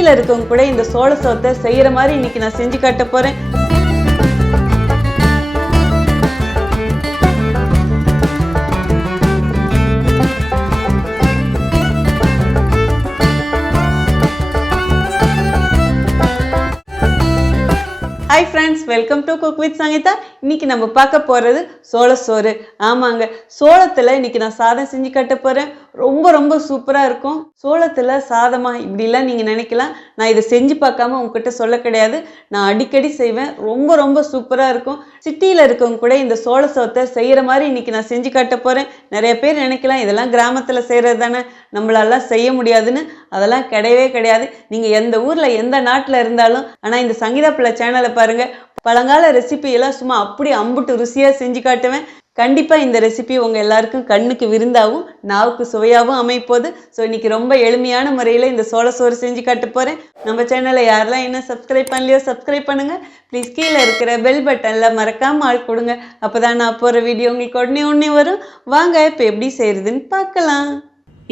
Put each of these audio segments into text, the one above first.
சிட்டியில் இருக்கவங்க கூட இந்த சோள சோத்தை செய்கிற மாதிரி இன்னைக்கு நான் செஞ்சு காட்ட போகிறேன். Hi friends, welcome to cook with Sangeetha. இன்னைக்கு நம்ம பார்க்க போகிறது சோள சோறு. ஆமாங்க, சோளத்தில் இன்னைக்கு நான் சாதம் செஞ்சு காட்ட போகிறேன். ரொம்ப ரொம்ப சூப்பராக இருக்கும். சோளத்தில் சாதமா இப்படிலாம் நீங்கள் நினைக்கலாம். நான் இதை செஞ்சு பார்க்காம உங்ககிட்ட சொல்ல கிடையாது. நான் அடிக்கடி செய்வேன். ரொம்ப ரொம்ப சூப்பராக இருக்கும். சிட்டியில் இருக்கவங்க கூட இந்த சோள சோத்தை செய்கிற மாதிரி இன்னைக்கு நான் செஞ்சு காட்ட போகிறேன். நிறைய பேர் நினைக்கலாம் இதெல்லாம் கிராமத்தில் செய்கிறது தானே, நம்மளாலாம் செய்ய முடியாதுன்னு. அதெல்லாம் கிடையவே கிடையாது. நீங்கள் எந்த ஊரில் எந்த நாட்டில் இருந்தாலும், ஆனால் இந்த சங்கீதா பிள்ளை சேனலை பாருங்க, பழங்கால ரெசிபி எல்லாம் சும்மா அப்படி அம்புட்டு ருசியாக செஞ்சு காட்டுவேன். கண்டிப்பாக இந்த ரெசிபி உங்கள் எல்லாருக்கும் கண்ணுக்கு விருந்தாகவும் நாவுக்கு சுவையாகவும் அமைப்போது. ஸோ இன்னைக்கு ரொம்ப எளிமையான முறையில் இந்த சோள சோறு செஞ்சு காட்ட போகிறேன். நம்ம சேனலை யாரெல்லாம் என்ன சப்ஸ்கிரைப் பண்ணலையோ சப்ஸ்கிரைப் பண்ணுங்கள். ப்ளீஸ் கீழே இருக்கிற பெல் பட்டனில் மறக்காமல் ஆள் கொடுங்க. அப்போ தான் நான் போகிற வீடியோ உங்களுக்கு உடனே வரும். வாங்க இப்போ எப்படி செய்கிறதுன்னு பார்க்கலாம்.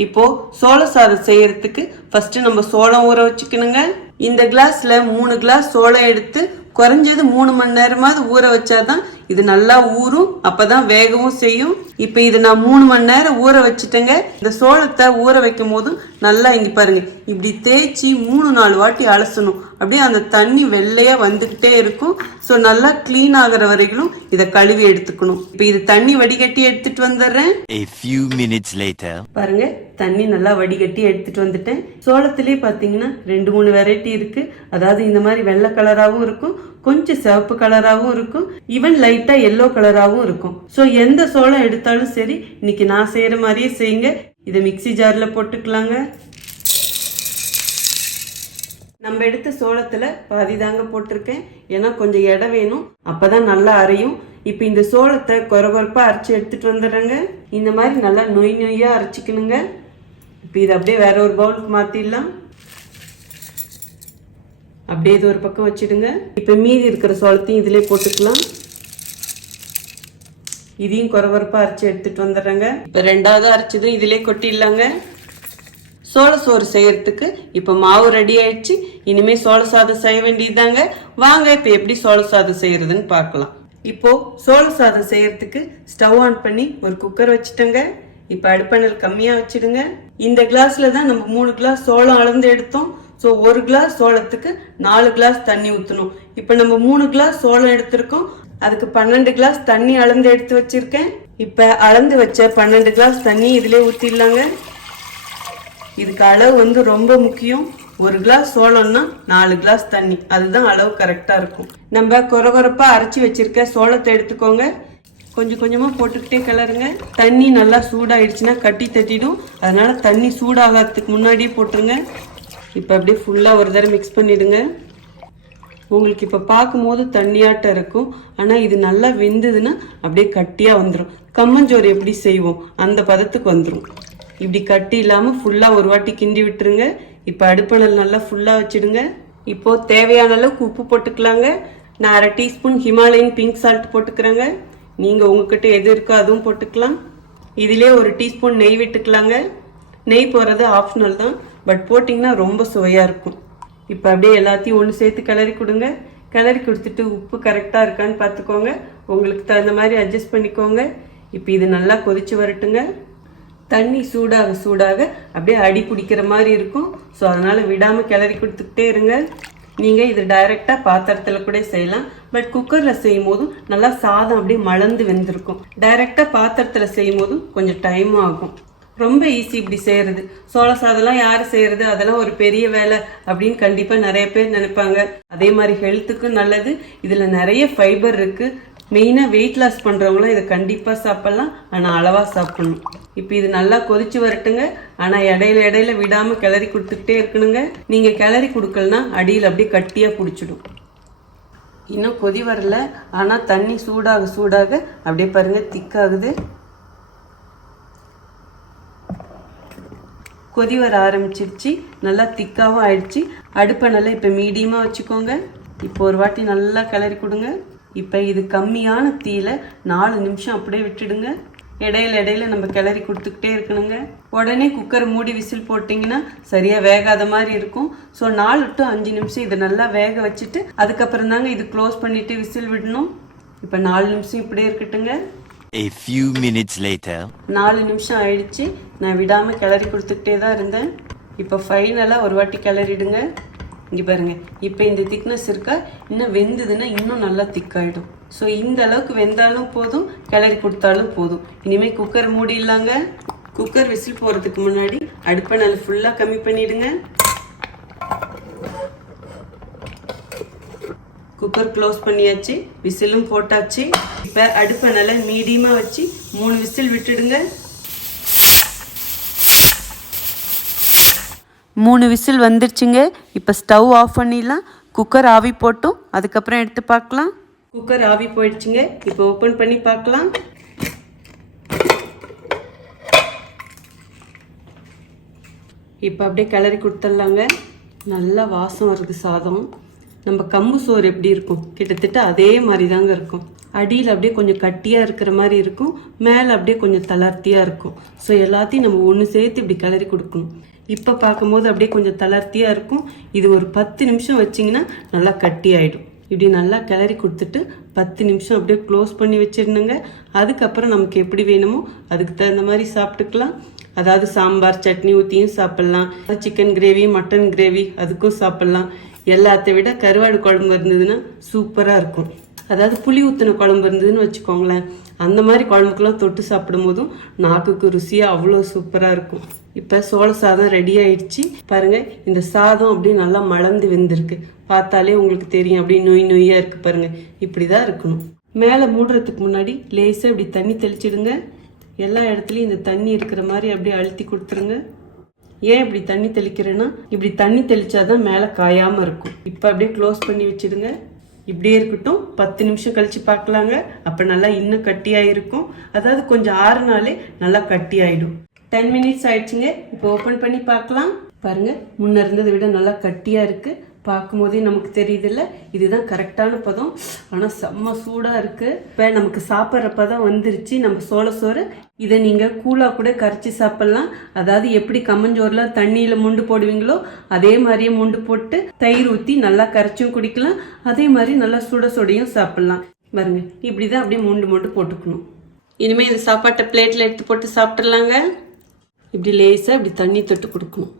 இப்போது சோள சாதம் செய்கிறதுக்கு ஃபஸ்ட்டு நம்ம சோளம் ஊற வச்சுக்கணுங்க. இந்த கிளாஸில் 3 கிளாஸ் சோளம் எடுத்து குறைஞ்சது 3 மணி நேரமாவது ஊற வச்சாதான் இது நல்லா ஊறும், அப்பதான் வேகவும் செய்யும். இப்போ இது நான் 3 மணி நேரம் ஊற வச்சுட்டேங்க. இந்த சோளத்தை ஊற வைக்கும் போதும் நல்லா இங்கே பாருங்க, இப்படி தேய்ச்சி 3-4 வாட்டி அலசணும். அப்படியே அந்த தண்ணி வெள்ளையா வந்துகிட்டே இருக்கும். ஸோ நல்லா கிளீன் ஆகிற வரைக்கும் இதை கழுவி எடுத்துக்கணும். இப்போ இது தண்ணி வடிகட்டி எடுத்துட்டு வந்துடுறேன். பாருங்க, தண்ணி நல்லா வடிகட்டி எடுத்துட்டு வந்துட்டேன். சோளத்திலே பார்த்தீங்கன்னா 2-3 வெரைட்டி இருக்கு. அதாவது இந்த மாதிரி வெள்ளை கலராகவும் இருக்கும், கொஞ்சம் சிவப்பு கலராகவும் இருக்கும், ஈவன் லைட்டா எல்லோ கலராகவும் இருக்கும். ஸோ எந்த சோளம் எடுத்தாலும் சரி, இன்னைக்கு நான் செய்யற மாதிரியே செய்யுங்க. இதை மிக்சி ஜார்ல போட்டுக்கலாங்க. நம்ம எடுத்த சோளத்துல பாதி தாங்க போட்டிருக்கேன், ஏன்னா கொஞ்சம் எடை வேணும், அப்பதான் நல்லா அரையும். இப்ப இந்த சோளத்தை கொரகொரப்பா அரைச்சி எடுத்துட்டு வந்துடுறேங்க. இந்த மாதிரி நல்லா நொய்யா அரைச்சிக்கணுங்க. இப்ப இதை அப்படியே வேற ஒரு பவுலுக்கு மாத்திடலாம். அப்படியே இது ஒரு பக்கம் வச்சிடுங்க. இப்ப மீதி இருக்கிற சோளத்தையும் இதுலயே போட்டுக்கலாம். இதையும் கொரகொரப்பா அரைச்சி எடுத்துட்டு வந்துடுறேங்க. இப்ப 2வது அரைச்சதும் இதுலயே கொட்டிடலாங்க. சோள சோறு செய்யறதுக்கு இப்ப மாவு ரெடி ஆயிடுச்சு. இனிமே சோள சாதம் செய்ய வேண்டியதாங்க. வாங்க இப்ப எப்படி சோள சாதம் செய்யறதுன்னு பார்க்கலாம். இப்போ சோள சாதம் செய்யறதுக்கு ஸ்டவ் ஆன் பண்ணி ஒரு குக்கர் வச்சுட்டேங்க. இப்ப அடுப்பணல் கம்மியா வச்சிடுங்க. இந்த கிளாஸ்ல தான் நம்ம 3 கிளாஸ் சோளம் அளந்து எடுத்தோம். ஸோ 1 கிளாஸ் சோளத்துக்கு 4 கிளாஸ் தண்ணி ஊற்றணும். இப்போ நம்ம 3 கிளாஸ் சோளம் எடுத்திருக்கோம், அதுக்கு 12 கிளாஸ் தண்ணி அளந்து எடுத்து வச்சிருக்கேன். இப்போ அளந்து வச்ச 12 கிளாஸ் தண்ணி இதிலே ஊற்றிடலாங்க. இதுக்கு அளவு வந்து ரொம்ப முக்கியம். 1 கிளாஸ் சோளம்னா 4 கிளாஸ் தண்ணி, அதுதான் அளவு கரெக்டாக இருக்கும். நம்ம கொரகொரப்பாக அரைச்சி வச்சிருக்க சோளத்தை எடுத்துக்கோங்க. கொஞ்சம் கொஞ்சமாக போட்டுக்கிட்டே கிளறுங்க. தண்ணி நல்லா சூடாயிடுச்சுன்னா கட்டி தட்டிடும், அதனால தண்ணி சூடாகிறதுக்கு முன்னாடியே போட்டுருங்க. இப்போ அப்படியே ஃபுல்லாக ஒரு தடவை மிக்ஸ் பண்ணிடுங்க. உங்களுக்கு இப்போ பார்க்கும்போது தண்ணியாட்டம் இருக்கும், ஆனால் இது நல்லா வெந்ததுன்னா அப்படியே கட்டியாக வந்துடும். கம்மஞ்சோறு எப்படி செய்வோம் அந்த பதத்துக்கு வந்துடும். இப்படி கட்டி இல்லாமல் ஃபுல்லாக ஒரு வாட்டி கிண்டி விட்டுருங்க. இப்போ அடுப்பணல் நல்லா ஃபுல்லாக வச்சுடுங்க. இப்போது தேவையான அளவுக்கு உப்பு போட்டுக்கலாங்க. நான் 1/2 டீஸ்பூன் ஹிமாலயன் பிங்க் சால்ட் போட்டுக்கிறேங்க. நீங்கள் உங்ககிட்ட எது இருக்கோ அதுவும் போட்டுக்கலாம். இதிலே 1 டீஸ்பூன் நெய் விட்டுக்கலாங்க. நெய் போடுறது ஆப்ஷனல் தான், பட் போட்டிங்கன்னா ரொம்ப சுவையாக இருக்கும். இப்போ அப்படியே எல்லாத்தையும் ஒன்று சேர்த்து கிளறி கொடுங்க. கிளறி கொடுத்துட்டு உப்பு கரெக்டாக இருக்கான்னு பார்த்துக்கோங்க. உங்களுக்கு தகுந்த மாதிரி அட்ஜஸ்ட் பண்ணிக்கோங்க. இப்போ இது நல்லா கொதிச்சு வரட்டுங்க. தண்ணி சூடாக சூடாக அப்படியே அடி பிடிக்கிற மாதிரி இருக்கும். ஸோ அதனால் விடாமல் கிளறி கொடுத்துக்கிட்டே இருங்க. நீங்கள் இது டைரெக்டாக பாத்திரத்தில் கூட செய்யலாம், பட் குக்கரில் செய்யும் போதும் நல்லா சாதம் அப்படியே மலர்ந்து வெந்திருக்கும். டைரெக்டாக பாத்திரத்தில் செய்யும் போதும் கொஞ்சம் டைம் ஆகும். ரொம்ப ஈஸி இப்படி செய்கிறது. சோள சாதம்லாம் யார் செய்கிறது, அதெல்லாம் ஒரு பெரிய வேலை அப்படின்னு கண்டிப்பாக நிறைய பேர் நினைப்பாங்க. அதே மாதிரி ஹெல்த்துக்கும் நல்லது. இதில் நிறைய ஃபைபர் இருக்குது. மெயினாக வெயிட் லாஸ் பண்ணுறவங்களாம் இதை கண்டிப்பாக சாப்பிட்லாம், ஆனால் அளவாக சாப்பிடணும். இப்போ இது நல்லா கொதிச்சு வரட்டுங்க. ஆனால் இடையில விடாமல் கிளறி கொடுத்துக்கிட்டே இருக்கணுங்க. நீங்கள் கிளறி கொடுக்கலனா அடியில் அப்படியே கட்டியாக பிடிச்சிடும். இன்னும் கொதி வரல, ஆனால் தண்ணி சூடாக சூடாக அப்படியே பாருங்கள் திக்காகுது. கொதி வர ஆரம்பிச்சிருச்சு, நல்லா திக்காகவும் ஆயிடுச்சு. அடுப்பை நல்லா இப்போ மீடியமாக வச்சுக்கோங்க. இப்போ ஒரு வாட்டி நல்லா கிளறி கொடுங்க. இப்போ இது கம்மியான தீயில 4 நிமிஷம் அப்படியே விட்டுடுங்க. இடையில இடையில நம்ம கிளறி கொடுத்துக்கிட்டே இருக்கணுங்க. உடனே குக்கர் மூடி விசில் போட்டிங்கன்னா சரியாக வேகாத மாதிரி இருக்கும். ஸோ 4 to 5 நிமிஷம் இதை நல்லா வேக வச்சுட்டு அதுக்கப்புறம் தாங்க இது க்ளோஸ் பண்ணிவிட்டு விசில் விடணும். இப்போ 4 நிமிஷம் இப்படியே இருக்கட்டுங்க. A few minutes later 4 நிமிஷம் ஆயிடுச்சு. நான் விடாமல் கிளறி கொடுத்துக்கிட்டே தான் இருந்தேன். இப்போ ஃபைனலாக ஒரு வாட்டி கிளறிடுங்க. இங்கே பாருங்க, இப்போ இந்த திக்னஸ் இருக்கா, இன்னும் வெந்ததுன்னா இன்னும் நல்லா திக்காயிடும். ஸோ இந்த அளவுக்கு வெந்தாலும் போதும், கிளறி கொடுத்தாலும் போதும். இனிமேல் குக்கர் மூடிடலாங்க. குக்கர் விசில் போகிறதுக்கு முன்னாடி அடுப்பை நல்லா ஃபுல்லாக கம்மி பண்ணிடுங்க. குக்கர் க்ளோஸ் பண்ணியாச்சு, விசிலும் போட்டாச்சு. இப்போ அடுப்பை நல்லா மீடியமாக வச்சு 3 விசில் விட்டுடுங்க. 3 விசில் வந்துருச்சுங்க. இப்போ ஸ்டவ் ஆஃப் பண்ணிடலாம். குக்கர் ஆவி போட்டும் அதுக்கப்புறம் எடுத்து பார்க்கலாம். குக்கர் ஆவி போயிடுச்சுங்க. இப்போ ஓப்பன் பண்ணி பார்க்கலாம். இப்போ அப்படியே கிளறி கொடுத்துடலாங்க. நல்லா வாசம் வருது சாதம். நம்ம கம்பு சோறு எப்படி இருக்கும், கிட்டத்தட்ட அதே மாதிரி தாங்க இருக்கும். அடியில் அப்படியே கொஞ்சம் கட்டியாக இருக்கிற மாதிரி இருக்கும், மேலே அப்படியே கொஞ்சம் தளர்த்தியாக இருக்கும். ஸோ எல்லாத்தையும் நம்ம ஒன்று சேர்த்து இப்படி கிளறி கொடுக்கணும். இப்போ பார்க்கும்போது அப்படியே கொஞ்சம் தளர்த்தியாக இருக்கும். இது ஒரு 10 நிமிஷம் வச்சிங்கன்னா நல்லா கட்டி ஆகிடும். இப்படி நல்லா கிளறி கொடுத்துட்டு 10 நிமிஷம் அப்படியே க்ளோஸ் பண்ணி வச்சிடணுங்க. அதுக்கப்புறம் நமக்கு எப்படி வேணுமோ அதுக்கு தகுந்த மாதிரி சாப்பிட்டுக்கலாம். அதாவது சாம்பார் சட்னி ஊற்றியும் சாப்பிட்லாம், சிக்கன் கிரேவி மட்டன் கிரேவி அதுக்கும் சாப்பிட்லாம். எல்லாத்த விட கருவாடு குழம்பு இருந்ததுன்னா சூப்பராக இருக்கும். அதாவது புளி ஊற்றின குழம்பு இருந்ததுன்னு வச்சுக்கோங்களேன், அந்த மாதிரி குழம்புக்கெல்லாம் தொட்டு சாப்பிடும் போதும் நாக்குக்கு ருசியாக அவ்வளோ சூப்பராக இருக்கும். இப்போ சோள சாதம் ரெடி ஆயிடுச்சு பாருங்க. இந்த சாதம் அப்படியே நல்லா மலர்ந்து வெந்திருக்கு. பார்த்தாலே உங்களுக்கு தெரியும், அப்படியே நொய்யாக இருக்கு பாருங்க. இப்படி தான் இருக்கணும். மேலே மூடுறதுக்கு முன்னாடி லேசாக இப்படி தண்ணி தெளிச்சிடுங்க. எல்லா இடத்துலையும் இந்த தண்ணி இருக்கிற மாதிரி அப்படியே அழுத்தி கொடுத்துருங்க. ஏன் இப்படி தண்ணி தெளிக்கிறேன்னா, இப்படி தண்ணி தெளிச்சாதான் மேலே காயாமல் இருக்கும். இப்போ அப்படியே க்ளோஸ் பண்ணி வச்சிடுங்க. இப்படியே இருக்கட்டும். 10 நிமிஷம் கழிச்சு பார்க்கலாங்க. அப்போ நல்லா இன்னும் கட்டியாக இருக்கும். அதாவது கொஞ்சம் ஆறுனாலே நல்லா கட்டி ஆயிடும். 10 மினிட்ஸ் ஆயிடுச்சுங்க. இப்போ ஓப்பன் பண்ணி பார்க்கலாம். பாருங்க, முன்ன இருந்ததை விட நல்லா கட்டியாக இருக்கு. பார்க்கும் போதே நமக்கு தெரியுதுல்ல, இதுதான் கரெக்டான பதம். ஆனால் செம்ம சூடாக இருக்கு. இப்போ நமக்கு சாப்பிட்ற பதம் வந்துருச்சு நம்ம சோள சோறு. இதை நீங்கள் கூழாக கூட கரைச்சி சாப்பிட்லாம். அதாவது எப்படி கம்மஞ்சோறில் தண்ணியில் முண்டு போடுவீங்களோ அதே மாதிரியே முண்டு போட்டு தயிர் ஊற்றி நல்லா கரைச்சும் குடிக்கலாம். அதே மாதிரி நல்லா சுட சுடையும் சாப்பிட்லாம். பாருங்க, இப்படி தான் அப்படியே முண்டு போட்டுக்கணும். இனிமேல் இந்த சாப்பாட்டை பிளேட்டில் எடுத்து போட்டு சாப்பிட்றலாங்க. இப்படி லேசாக இப்படி தண்ணி தொட்டு கொடுக்கணும்.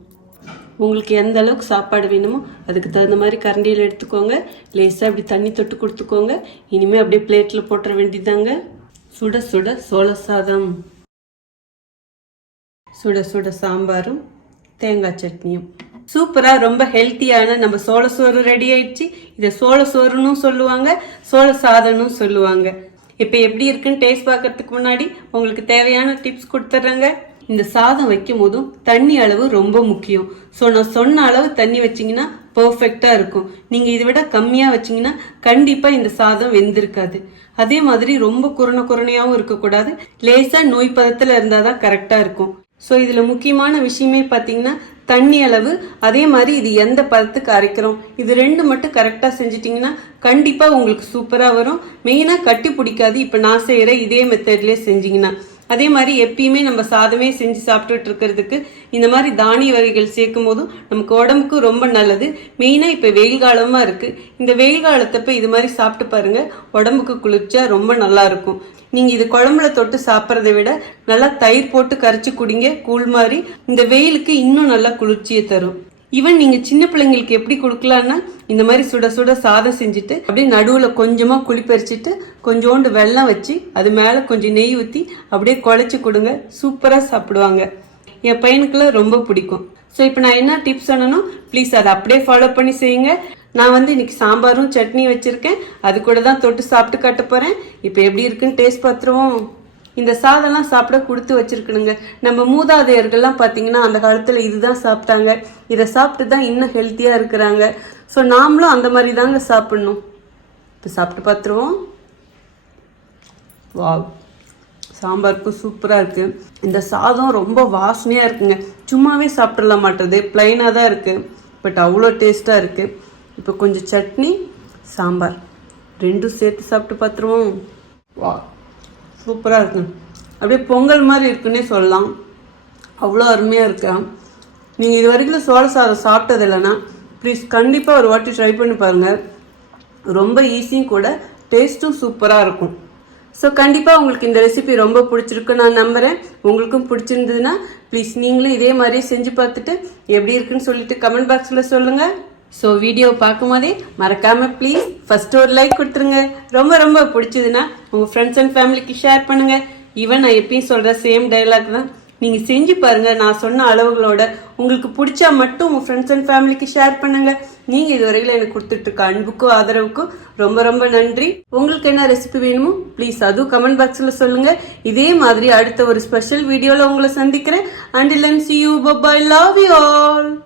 உங்களுக்கு எந்த அளவுக்கு சாப்பாடு வேணுமோ அதுக்கு தகுந்த மாதிரி கரண்டியில் எடுத்துக்கோங்க. லேசாக இப்படி தண்ணி தொட்டு கொடுத்துக்கோங்க. இனிமேல் அப்படியே பிளேட்டில் போட்டுற வேண்டியதாங்க. சுட சுட சோள சாதம், சுட சுட சாம்பாரும் தேங்காய் சட்னியும். சூப்பராக ரொம்ப ஹெல்த்தியான நம்ம சோள சோறு ரெடி ஆயிடுச்சு. இதை சோள சோறுன்னு சொல்லுவாங்க, சோள சாதம்னு சொல்லுவாங்க. இப்போ எப்படி இருக்குன்னு டேஸ்ட் பார்க்கறதுக்கு முன்னாடி உங்களுக்கு தேவையான டிப்ஸ் கொடுத்துட்றேங்க. இந்த சாதம் வைக்கும் போதும் தண்ணி அளவு ரொம்ப முக்கியம். ஸோ நான் சொன்ன அளவு தண்ணி வச்சிங்கன்னா பர்ஃபெக்டாக இருக்கும். நீங்கள் இதை விட கம்மியாக வச்சிங்கன்னா கண்டிப்பாக இந்த சாதம் வெந்திருக்காது. அதே மாதிரி ரொம்ப குறையாகவும் இருக்கக்கூடாது. லேசாக நோய் பதத்தில் இருந்தால் தான் கரெக்டாக இருக்கும். ஸோ இதில் முக்கியமான விஷயமே பார்த்தீங்கன்னா தண்ணி அளவு, அதே மாதிரி இது எந்த பதத்துக்கு அரைக்கிறோம், இது 2 மட்டும் கரெக்டாக செஞ்சிட்டிங்கன்னா கண்டிப்பாக உங்களுக்கு சூப்பராக வரும். மெயினாக கட்டி பிடிக்காது. இப்போ நான் செய்கிற இதே மெத்தட்லேயே செஞ்சிங்கன்னா. அதே மாதிரி எப்பயுமே நம்ம சாதமே செஞ்சு சாப்பிட்டுட்டு இருக்கிறதுக்கு இந்த மாதிரி தானிய வகைகள் சேர்க்கும் போதும் நமக்கு உடம்புக்கு ரொம்ப நல்லது. மெயினாக இப்போ வெயில் காலமாக இருக்குது. இந்த வெயில் காலத்தப்ப இது மாதிரி சாப்பிட்டு பாருங்க, உடம்புக்கு குளிர்ச்சியா ரொம்ப நல்லா இருக்கும். நீங்கள் இது குழம்புல தொட்டு சாப்பிட்றதை விட நல்லா தயிர் போட்டு கரைச்சி குடிங்க, கூழ் மாதிரி. இந்த வெயிலுக்கு இன்னும் நல்லா குளிர்ச்சியை தரும். ஈவன் நீங்கள் சின்ன பிள்ளைங்களுக்கு எப்படி கொடுக்கலான்னா, இந்த மாதிரி சுட சுட சாதம் செஞ்சுட்டு அப்படியே நடுவில் கொஞ்சமாக குழி பறிச்சுட்டு கொஞ்சோண்டு வெல்லம் வச்சு அது மேலே கொஞ்சம் நெய் ஊற்றி அப்படியே குழைச்சி கொடுங்க. சூப்பராக சாப்பிடுவாங்க. என் பையனுக்குலாம் ரொம்ப பிடிக்கும். ஸோ இப்போ நான் என்ன டிப்ஸ் சொன்னனோ ப்ளீஸ் அதை அப்படியே ஃபாலோ பண்ணி செய்யுங்க. நான் இன்னைக்கு சாம்பாரும் சட்னி வச்சுருக்கேன், அது கூட தான் தொட்டு சாப்பிட்டு காட்ட போகிறேன். இப்போ எப்படி இருக்குன்னு டேஸ்ட் பார்த்துருவோம். இந்த சாதம்லாம் சாப்பிட கொடுத்து வச்சிருக்கணுங்க. நம்ம மூதாதையர்கள்லாம் பார்த்தீங்கன்னா அந்த காலத்தில் இதுதான் சாப்பிட்டாங்க. இதை சாப்பிட்டு தான் இன்னும் ஹெல்த்தியாக இருக்கிறாங்க. ஸோ நாமளும் அந்த மாதிரி தாங்க சாப்பிடணும். இப்போ சாப்பிட்டு பார்த்துருவோம். வாவ், சாம்பாருக்கும் சூப்பராக இருக்குது. இந்த சாதம் ரொம்ப வாசனையாக இருக்குங்க. சும்மாவே சாப்பிட்றலாம் மாட்டுறது, பிளைனாக தான் இருக்குது, பட் அவ்வளோ டேஸ்ட்டாக இருக்குது. இப்போ கொஞ்சம் சட்னி சாம்பார் 2 சேர்த்து சாப்பிட்டு பார்த்துருவோம். வா, சூப்பராக இருக்குங்க. அப்படியே பொங்கல் மாதிரி இருக்குன்னே சொல்லலாம். அவ்வளோ அருமையாக இருக்கான். நீங்கள் இது வரைக்கும் சோள சாதம் சாப்பிட்டது இல்லைன்னா ப்ளீஸ் கண்டிப்பாக ஒரு வாட்டி ட்ரை பண்ணி பாருங்கள். ரொம்ப ஈஸியும் கூட, டேஸ்ட்டும் சூப்பராக இருக்கும். ஸோ கண்டிப்பாக உங்களுக்கு இந்த ரெசிபி ரொம்ப பிடிச்சிருக்குன்னு நான் நம்புகிறேன். உங்களுக்கும் பிடிச்சிருந்ததுன்னா ப்ளீஸ் நீங்களும் இதே மாதிரியே செஞ்சு பார்த்துட்டு எப்படி இருக்குன்னு சொல்லிட்டு கமெண்ட் பாக்ஸில் சொல்லுங்கள். ஸோ வீடியோ பார்க்கும் போதே மறக்காமல் ப்ளீஸ் ஃபஸ்ட்டு ஒரு லைக் கொடுத்துருங்க. ரொம்ப ரொம்ப பிடிச்சதுன்னா உங்கள் ஃப்ரெண்ட்ஸ் அண்ட் ஃபேமிலிக்கு ஷேர் பண்ணுங்கள். ஈவன் நான் எப்பயும் சொல்கிற சேம் டைலாக் தான், நீங்கள் செஞ்சு பாருங்கள். நான் சொன்ன அளவுகளோட உங்களுக்கு பிடிச்சா மட்டும் உங்கள் ஃப்ரெண்ட்ஸ் அண்ட் ஃபேமிலிக்கு ஷேர் பண்ணுங்கள். நீங்கள் இதுவரையில் எனக்கு கொடுத்துட்ருக்க அன்புக்கும் ஆதரவுக்கும் ரொம்ப ரொம்ப நன்றி. உங்களுக்கு என்ன ரெசிபி வேணுமோ ப்ளீஸ் அதுவும் கமெண்ட் பாக்ஸில் சொல்லுங்கள். இதே மாதிரி அடுத்த ஒரு ஸ்பெஷல் வீடியோவில் உங்களை சந்திக்கிறேன். Until then, see you. Bye bye. Love you all.